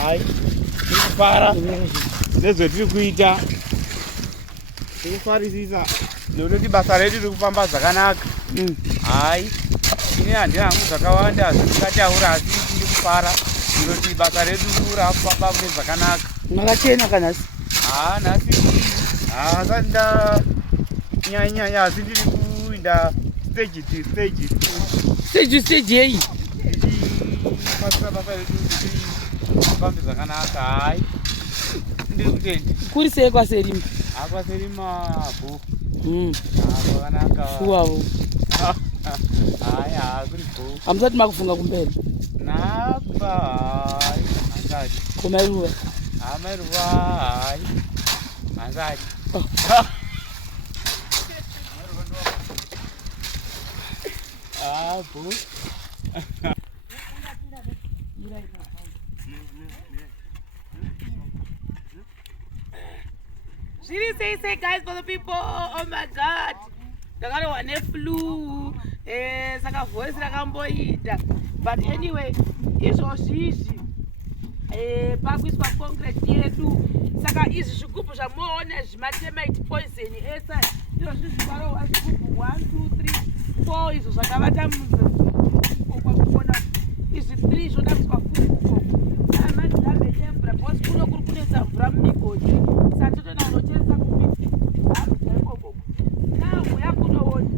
Hai. Para. Nezvetiri kuita. Tikufarisisa. Nekuti basa redu riri kufamba zvakanaka. Hai. Ine handina hangu zvakawanda zvandingataura asi ndiri kufara. Ndinoti basa redu rafamba mune zvakanaka. Makachena kanasi. Nhasi. Asati ndanyanya asi ndiri kuinda stage yei. Basa redu rifambe zvakanaka. Hai. Ndiri kutenda. Kuri sei kwaserima? Kwaserima bho. Zvakanaka. Shuwawo. Hai, kuri bho. Hamusati makufunga kumberi? Napa, hai, handati. Komairuva? Mairuva, hai, handati. Bho. Really say guys for the people. Oh my god. Ndakarohwa neflu. Saka voice rakamboita. But anyway, izvozvizvi pakuiswa concrete yedu. Saka izvi zvigubhu zvamuona zvimatermite poison esa. Izvozvi zvikarohwa zvigubhu 1, 2, 3, 4 izvo zvakavata kwakuona izvi 3 zvoda kuiswa fufuko. Amadhambe emvura because kuno kuri kunetsa mvura mumigodhi. Saka totona unocheresa kumiti. Hakujaikoko. Now yakunoona.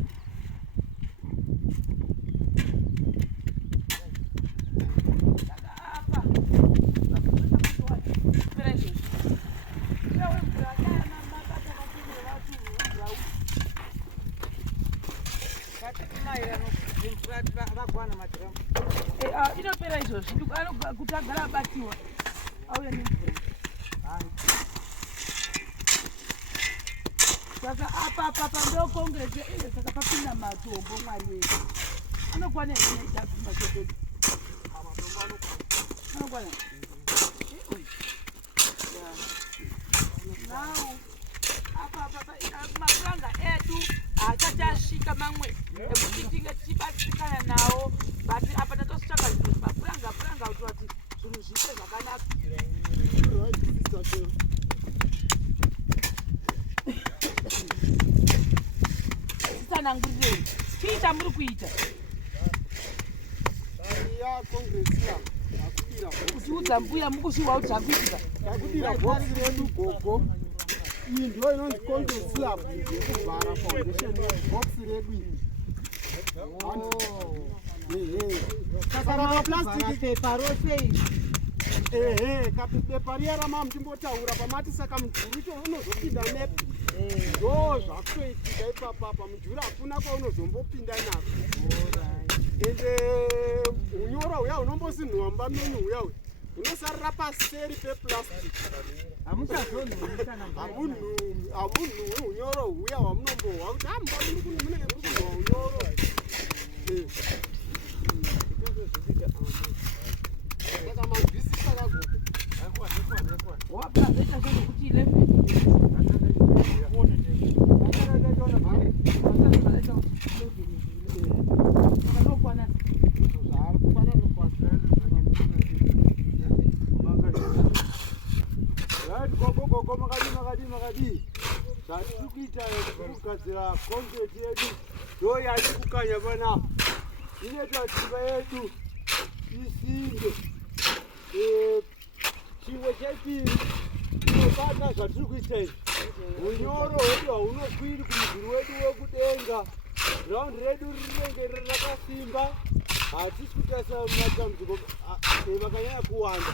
Inopera izvozvi kuti agara abatiwa auye nemvura. Saka apa ndokongrese saka papinda matombo mwari wedu anokwana matombo anokwana now apa mapuranga edu haasati asvika mamwe ekuti tinge tichibatsirikana nawo but apa tatositsvaka zvinhu mapuranga kuti vati zvinhu zviite zvakanaka. Sisanangurirei chii chamuri kuita? Uchiudza mbuya mukushuwa kuti zvakuitika. Takudira box redu gogo. Iyi ndo inonzi concrete slab yekuvhara foundation box redu iyi. Saka maplastic paper rose. Kapepa riya ramamchimbotaura pamati saka mujuru icho unozopinda nepi. Ndo zvakutoitika ipapapa mujuru hakuna kwaunozombopinda nako. Ende unyora uya unombosinhuwa mbameni uya uya unosarira paseri peplastic. Hamunhu unyoro uya hwamunombohwa kuti mbameni munenge muri kunhuwa unyoro. Saka mabhisi akaguka. Wapazeta zvokuti 11. Makadi. Zvatiri kuita kugadzira concrete yedu ndo yati kukanya panapa. Inoita dzimba yedu isinde. Chimwe chepiri inobata zvatiri kuita izvi. Unyoro hwedu haunokwiri kumudhuri wedu wekudenga. Ground redu rinenge rakasimba. Hatisi kutarisa matambudziko vakanyanya kuwanda.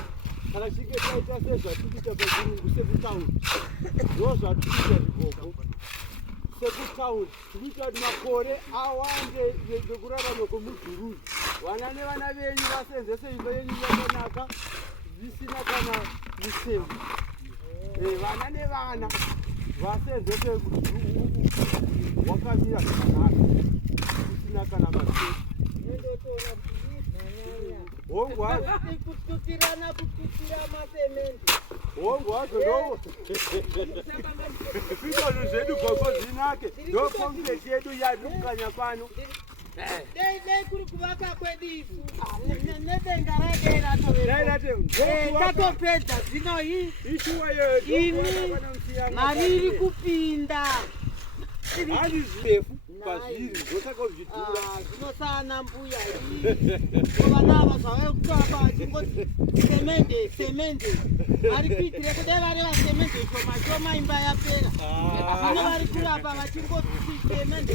Kana chinge taita sezvatiri kuita pachirungu sekutaundi. Ndo zvatiri kuita zvigogo. Sekutaundi tiri kuita kuti makore awande nekurarama kwemudhuri. Vana nevana venyu vasenzese imba yenyu yakanaka zvisina kana misemo. Vana nevana vasenzese mudhuri wakamira zvakanaka zvisina kana masemo. Kututirana kututira masemende. Wacho ndo. Zvitoro zvedu gogo zvinake. Ndo concrete yedu yadukanya pano. Dei kuri kuvaka kwedu isu. Nedenga radera tovera. Tatopedza zvino iyi. Ini mari iri kupinda. Handi zvirefu pazviri zvosaka uzvidhura. Zvinosana mbuya iyi. Vana ava zvavai kutoapa vachingoti semende. Vari kuitire kudai vari vasemende shoma imba yapera. Zvino vari kurapa vachingoti semende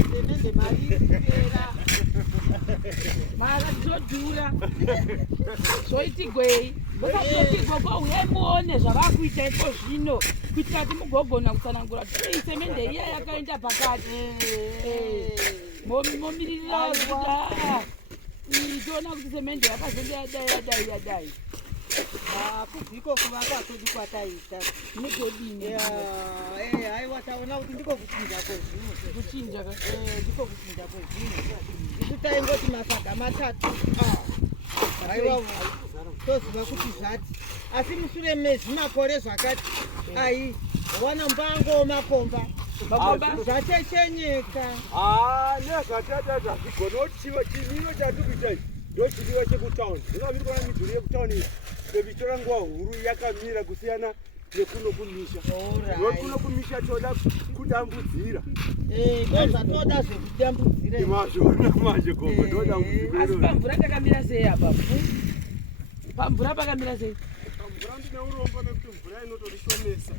mari iri kupera. Mara zvodhura. Zvoitigwei. Mukatigogwa uyai muone zvavakuita iko zvino kuitira kuti mugogona kutsanangura kuti semende iya yakaenda pakati. Momirira kuti toona kuti semende yakazonge yadai. Kubviko kuvaka kwedu kwataita Nitodini. Aiwa taona kuti ndiko kuchinja kwezvino. Kuchinja Ndiko kuchinja kwezvino. Isu taingoti masaga matatu. Aiwa toziva kuti zvati. Asi mushure mezvimakore zvakati. Ai, wana mbango makomba. Zvachechenyeka. Nezvatata zvazvigona kuti chimiro chatikuita ndochiriwa chekutauni. Zvingaviri kuona midhuri yekutauni bebitora nguva huru yakamira kusiyana nekuno kumisha. Ndokuno kumisha toda kudambudzira. Ndozvatoda zvekudambudzira. Imazvona manje kombo toda kuzvibera. Asi pamvura takamira sei apa? Pamvura pakamira sei? Pamvura ndine urombo nekuti mvura inotorishomesa.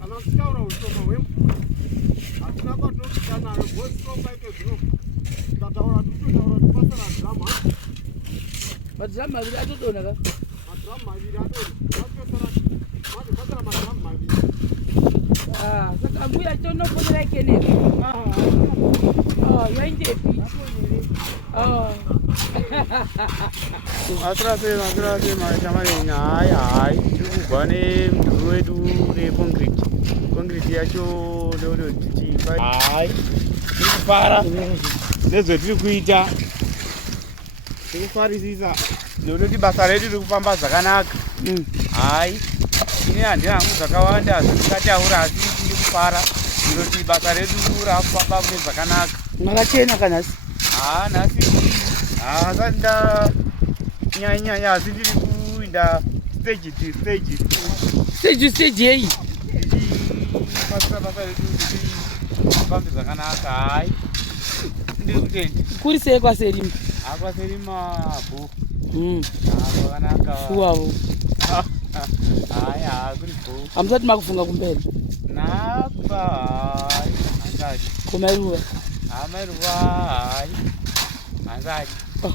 Kana tichaura ushoma hwemvura hatina kwatinokusha nayo gosi topaite zvino tataura titotaura tipasa radhiramu Madhiramu maviri atodonha ka? madhiramu maviri atopesara madhipasara madhiramu maviri. Saka mbuya tonofonera ikenepi? Yaindepi? Maturase maishamarenya hai tiri kubva nemudhuri wedu neconcrete yacho ndodo tichipa hai tiri kufara nezvetiri kuita tiri kufarisisa nekuti basa redu riri kufamba zvakanaka. Hai ine handina hangu zvakawanda zvandingataura asi tiri kufara nekuti basa redu raakufamba mune zvakanaka. Makachena kanhasi? Nhasi hasati ndanyanya asi ndiri kuinda stage yei tichipasisa basa redu tifambe zvakanaka. Hai ndiri kutenda kuri sei kwaserima? Kwaserima bho kwakanaka shuwavo. hai kuri bho. Hamusati makufunga kumberi? Nakuba hai hanzati komairuva mairuva hai hanzati bho.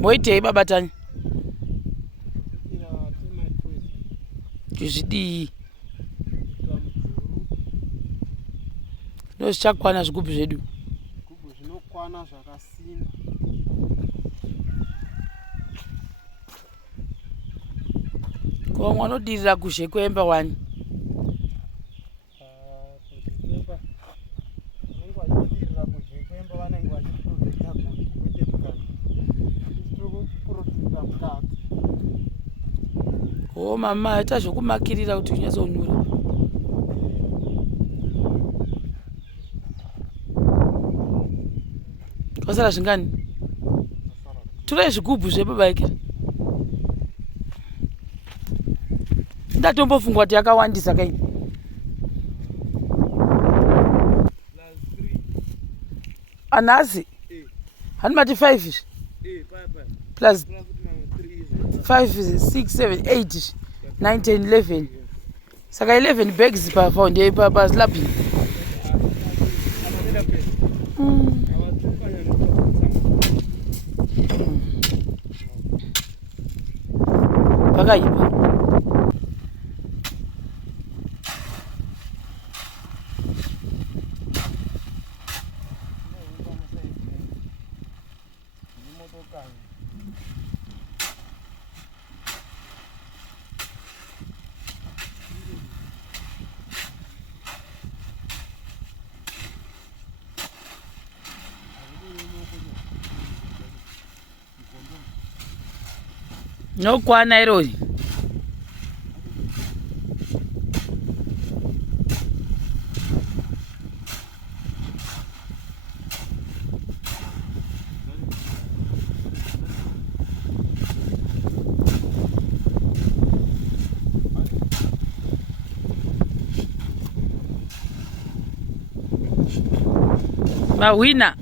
Moitei babatani. Zvidi. Ndozvichakwana zvigubhu zvedu. Zvigubhu zvinokwana zvakasimba. Ko mwana udirira kuzhe kwemba wani. Kuzhekemba. Nenguva inodirira kuzhekemba vanenge vachiproveka kuti kwete mukati. Tiri kuprofita mukati. Oh mama, ita zvokumakirira kuti unyatsonyura. Kwasara zvingani? Tura zvigubhu zvebabaikira. Ndatombofungwa kuti yakawandisa kaini. Anasi? Hanimati 5 ish? Plus 5, 6, 7, 8 ish. 9, 10, 11. Saka 11 bags pa found pa slabbing. Pakaipa. Nokwana irori. Mawina.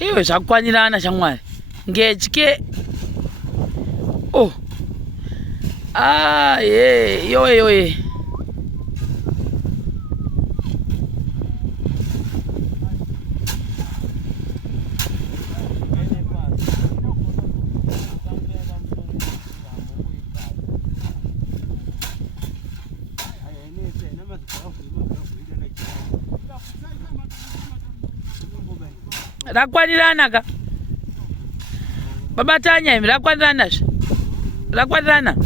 Iwe zvakwanirana shamwari. Ngechike. Oh. Ah, yeah. Yoye. Rakwanirana ka. Babatanya imi rakwanirana zve. Rakwanirana.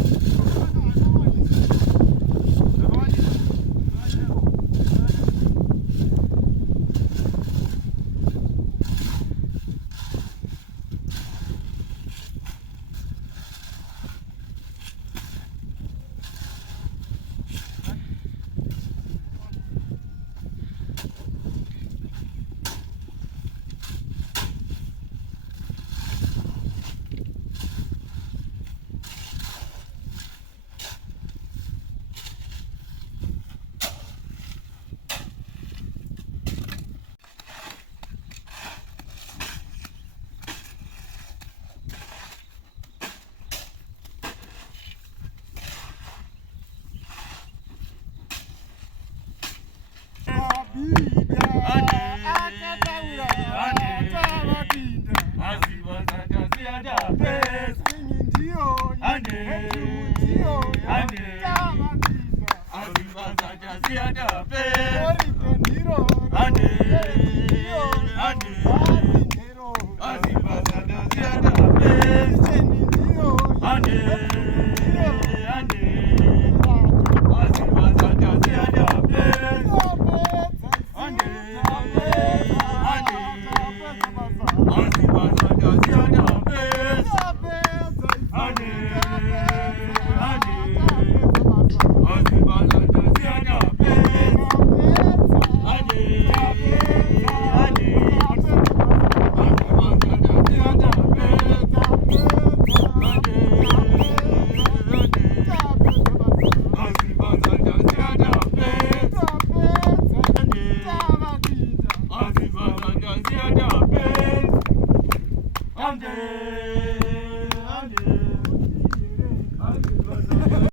Ande